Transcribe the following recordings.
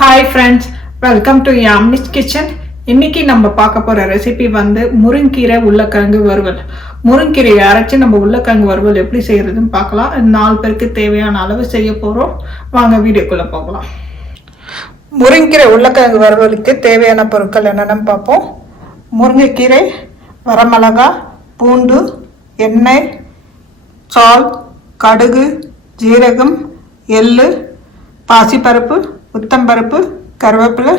Hi friends, welcome to Yamini's kitchen. இன்னைக்கு நம்ம பார்க்க போற ரெசிபி வந்து முருங்கீரை உருளைக்கிழங்கு வறுவல். முருங்கீரையை அரைச்சி நம்ம உருளைக்கிழங்கு வறுவல் எப்படி செய்யறதுன்னு பார்க்கலாம். 4 பேருக்கு தேவையான அளவு செய்ய போறோம். வாங்க வீடியோக்குள்ள போகலாம். முருங்கீரை உருளைக்கிழங்கு வறுவலுக்கு தேவையான பொருட்கள் என்னென்னு பார்ப்போம். முருங்கைக்கீரை, வரமிளகாய், பூண்டு, எண்ணெய், சால், கடுகு, ஜீரகம், எள்ளு, பாசிப்பருப்பு, உத்தம்பருப்பு, கருவேப்பிலை,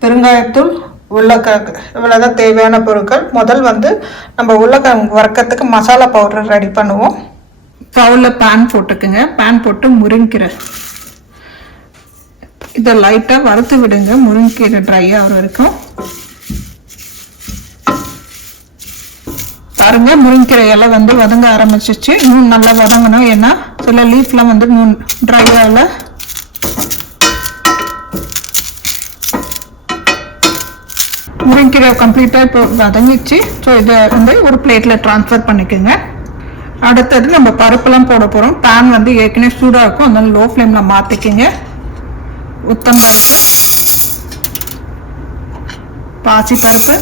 பெருங்காயத்தூள், உருளைக்கிழங்கு. இவ்வளோதான் தேவையான பொருட்கள். முதல் வந்து நம்ம உருளைக்கிழங்கு வறுக்கிறதுக்கு மசாலா பவுடர் ரெடி பண்ணுவோம். ஸ்டவ்வில் பேன் போட்டுக்குங்க. பேன் போட்டு முருங்கீரை இதை லைட்டாக வறுத்து விடுங்க. முருங்கீரை ட்ரை ஆகிற வரைக்கும் பாருங்க. முருங்கீரை எல்லாம் வந்து வதங்க ஆரம்பிச்சிச்சு. இன்னும் நல்லா வதங்கணும், ஏன்னா சில லீஃப்லாம் வந்து இன்னும் ட்ரை ஆகல. முருங்கீரை கம்ப்ளீட்டாக இப்போ வதங்கிச்சு. ஸோ இதை வந்து ஒரு பிளேட்டில் ட்ரான்ஸ்ஃபர் பண்ணிக்கோங்க. அடுத்தது நம்ம பருப்புலாம் போட போகிறோம். பேன் வந்து ஏற்கனவே சூடாக இருக்கும், அதனால லோ ஃப்ளேமில் மாற்றிக்கோங்க. உத்தம்பருப்பு, பாசிப்பருப்பு,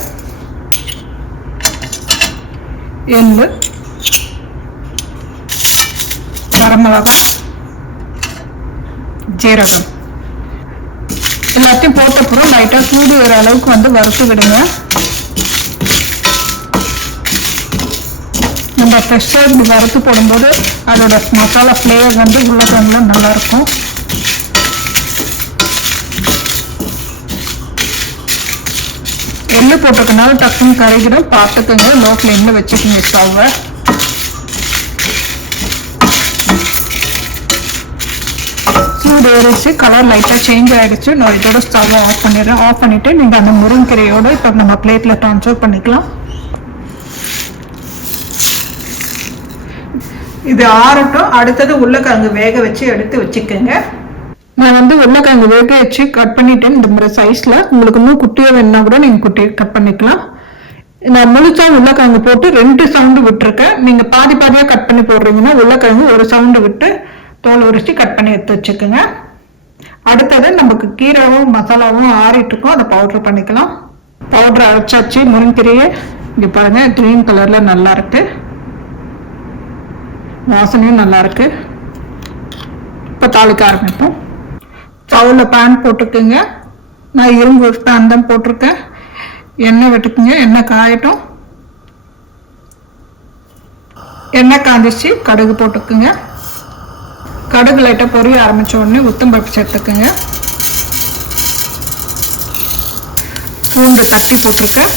எள்ளு, வரமிளகாய், ஜீரகம் எல்லாத்தையும் போட்டப்புறம் லைட்டாக சூடு வர அளவுக்கு வந்து வறுத்து விடுங்க. நம்ம ஃப்ரெஷ்ஷாக இப்படி வறுத்து போடும்போது அதோட மசாலா ஃப்ளேவர் வந்து உருளைக்கிழங்குல நல்லாயிருக்கும். எள்ளு போட்டிருக்கனால டக்குன்னு கரைகிடும், பார்த்துக்கோங்க. லோ ஃப்ளேமில் வச்சுக்கோங்க ஸ்டவ்வை. ஏறிச்சு, கலர் லைட்டாக சேஞ்ச் ஆகிடுச்சு. நான் இதோட ஸ்டவ் ஆஃப் பண்ணிடுறேன். ஆஃப் பண்ணிவிட்டு நீங்கள் அந்த முருங்கீரையோடு இப்போ நம்ம பிளேட்டில் ட்ரான்ஸ்ஃபர் பண்ணிக்கலாம். இது ஆறட்டும். அடுத்தது உருளைக்கிழங்கு வேக வச்சு எடுத்து வச்சுக்கோங்க. நான் வந்து உருளைக்கிழங்கு வேக வச்சு கட் பண்ணிட்டேன். இந்த மாதிரி சைஸில். உங்களுக்கு இன்னும் குட்டியாக வேணுன்னா கூட நீங்கள் குட்டியாக கட் பண்ணிக்கலாம். நான் முழுச்சா உருளைக்கிழங்கு போட்டு 2 சவுண்டு விட்டுருக்கேன். நீங்கள் பாதி பாதியாக கட் பண்ணி போடுறீங்கன்னா உருளைக்கிழங்கு ஒரு சவுண்டு விட்டு தோல் உரிச்சு கட் பண்ணி எடுத்து வச்சுக்கோங்க. அடுத்தது நமக்கு கீரைவும் மசாலாவும் ஆறிட்டு இருக்கும், அதை பவுடர் பண்ணிக்கலாம். பவுடர் அரைச்சாச்சு. முருங்கீரையை இங்கே பாருங்க, கிரீன் கலர்ல நல்லா இருக்கு, வாசனையும் நல்லா இருக்கு. இப்போ தாளிக்க ஆரம்பிப்போம். ஸ்டவ்வில் பேன் போட்டுக்குங்க. நான் இரும்பு பேன் தான் போட்டிருக்கேன். எண்ணெய் விட்டுக்குங்க. எண்ணெய் காயட்டும். எண்ணெய் காஞ்சிச்சு. கடுகு போட்டுக்குங்க. கடுகு லைட்டாக பொரிய ஆரம்பித்த உடனே உத்தம்பருப்பு சேர்த்துக்குங்க. பூண்டு தட்டி போட்டிருக்கேன்.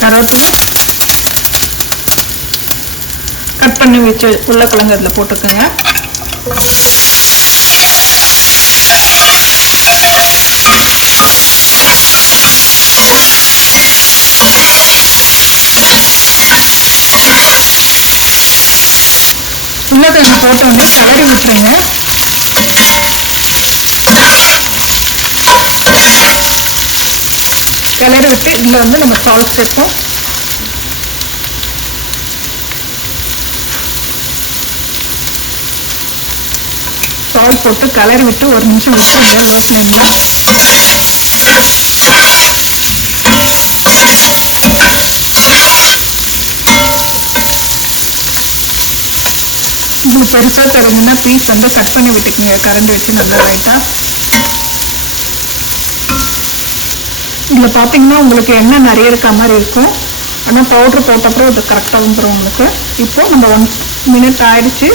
கருவேப்பிலை, கட் பண்ணி வச்சு உருளைக்கிழங்கு அதில் போட்டுக்குங்க. உருளைக்கிழங்கு போட்டோடனே கிளறி விட்டுருங்க. கிளறி விட்டு இதில் வந்து நம்ம சால்ட் சேர்ப்போம். சால்ட் போட்டு கிளறி விட்டு 1 நிமிஷம் விட்டுருங்க லோ ஃப்ளேமில். இப்படி பெருசாக தருங்கன்னா பீஸ் வந்து கட் பண்ணி விட்டுக்குங்க கரண்டி வச்சு நல்லா ரைட்டாக. இதில் பார்த்தீங்கன்னா உங்களுக்கு எண்ணெய் நிறைய இருக்க மாதிரி இருக்கும், ஆனால் பவுட்ரு போட்டப்பறம் இது கரெக்டாக வந்துடும் உங்களுக்கு. இப்போ நம்ம 1 மினிட் ஆயிடுச்சு,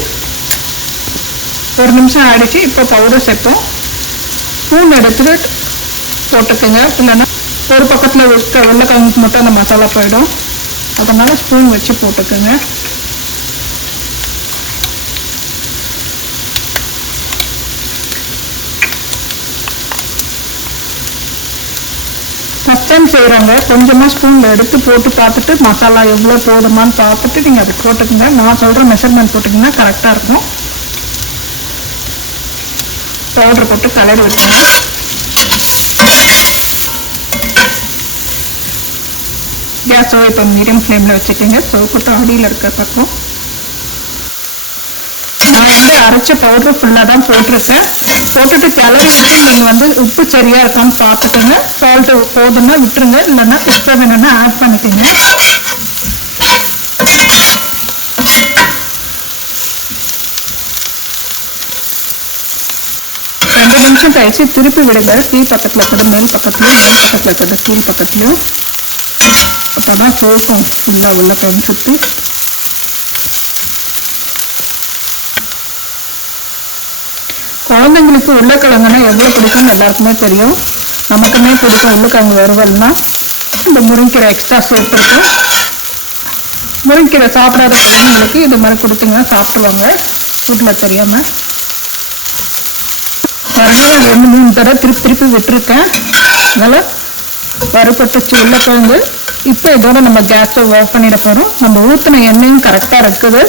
1 நிமிஷம் ஆயிடுச்சு. இப்போ பவுடர் சேர்ப்போம். ஸ்பூன் எடுத்துட்டு போட்டுக்கோங்க, இல்லைன்னா ஒரு பக்கத்தில் உருளைக்கிழங்குக்கு மட்டும் அந்த மசாலா போயிடும். அதனால் ஸ்பூன் வச்சு போட்டுக்கோங்க. ஃபஸ்ட் டைம் செய்கிறாங்க, கொஞ்சமாக ஸ்பூனில் எடுத்து போட்டு பார்த்துட்டு மசாலா எவ்வளோ போதுமான்னு பார்த்துட்டு நீங்கள் அது போட்டுக்கோங்க. நான் சொல்கிற மெஷர்மெண்ட் போட்டிங்கன்னா கரெக்டாக இருக்கும். பவுடர் போட்டு கலரி விட்டுருங்க. கேஸ் ஸ்டவ் இப்போ மீடியம் ஃப்ளேமில் வச்சுக்கோங்க. ஸ்டவ் போட்டு அடியில் இருக்க பக்கம் நான் அரைச்ச பவுடர் ஃபுல்லாக தான் போட்டிருக்கேன். போட்டுட்டு கிளறி நீங்கள் உப்பு சரியாக இருக்கான்னு பார்த்துக்கோங்க. சால்ட்டு போதுன்னா விட்டுருங்க, இல்லைன்னா எக்ஸ்ட்ரா வேணும்னா ஆட் பண்ணிக்கோங்க. 2 நிமிஷம் கழிச்சு திருப்பி விடுங்க. கீழ் பக்கத்தில் இருக்கிற மேல் பக்கத்துலையும் பக்கத்தில் இருக்கிற கீழ் பக்கத்துலையும். அப்போ தான் போக்கும் ஃபுல்லாக உள்ள கை சுற்றி. குழந்தைங்களுக்கு உருளைக்கிழங்குனா எவ்வளோ பிடிக்கும்னு எல்லாருக்குமே தெரியும். நமக்குமே பிடிக்கும் உருளைக்கிழங்கு வறுவல்னா. இந்த முருங்கீரை எக்ஸ்ட்ரா சேர்த்துருக்கோம். முருங்கீரை சாப்பிடாத குழந்தைங்களுக்கு இது மாதிரி கொடுத்தீங்கன்னா சாப்பிடுவாங்க வீட்டில் தெரியாமல். பாருங்க 2-3 தடவை திருப்பி விட்டுருக்கேன். அதனால் வறுபட்டுச்சு உருளைக்கிழங்கு. இப்போ இதோட நம்ம கேஸ் ஸ்டவ் ஆஃப் பண்ணிட போகிறோம். நம்ம ஊற்றின எண்ணெயும் கரெக்டாக இருக்குது.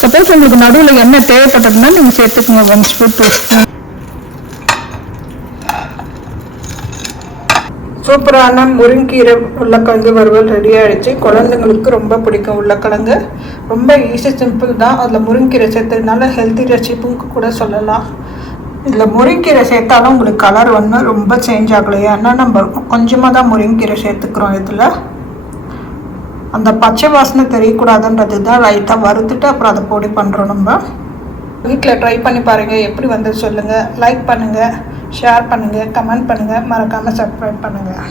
சப்போஸ் உங்களுக்கு நடுவில் எண்ணெய் தேவைப்பட்டதுன்னா நீங்கள் சேர்த்துக்கோங்க. 1 ஸ்பூன் 2 ஸ்பூன். சூப்பரான முருங்கீரை உருளைக்கிழங்கு வறுவல் ரெடி ஆகிடுச்சு. குழந்தைங்களுக்கு ரொம்ப பிடிக்கும் உருளைக்கிழங்கு. ரொம்ப ஈஸி, சிம்பிள் தான். அதில் முருங்கீரை சேர்த்ததுனால ஹெல்த்தி ரெசிபின்னு கூட சொல்லலாம். இதில் முருங்கீரை சேர்த்தாலும் உங்களுக்கு கலர் ரொம்ப சேஞ்ச் ஆகலையா? ஏன்னா நம்ம கொஞ்சமாக தான் முருங்கீரை சேர்த்துக்கிறோம். இதில் அந்த பச்சை வாசனை தெரியக்கூடாதுன்றது தான் லைட்டாக வறுத்துட்டு அப்புறம் அதை பொடி பண்ணுறோம். நம்ம வீட்டில் ட்ரை பண்ணி பாருங்கள். எப்படி வந்து சொல்லுங்கள். லைக் பண்ணுங்கள், ஷேர் பண்ணுங்கள், கமெண்ட் பண்ணுங்கள், மறக்காமல் சப்ஸ்கிரைப் பண்ணுங்கள்.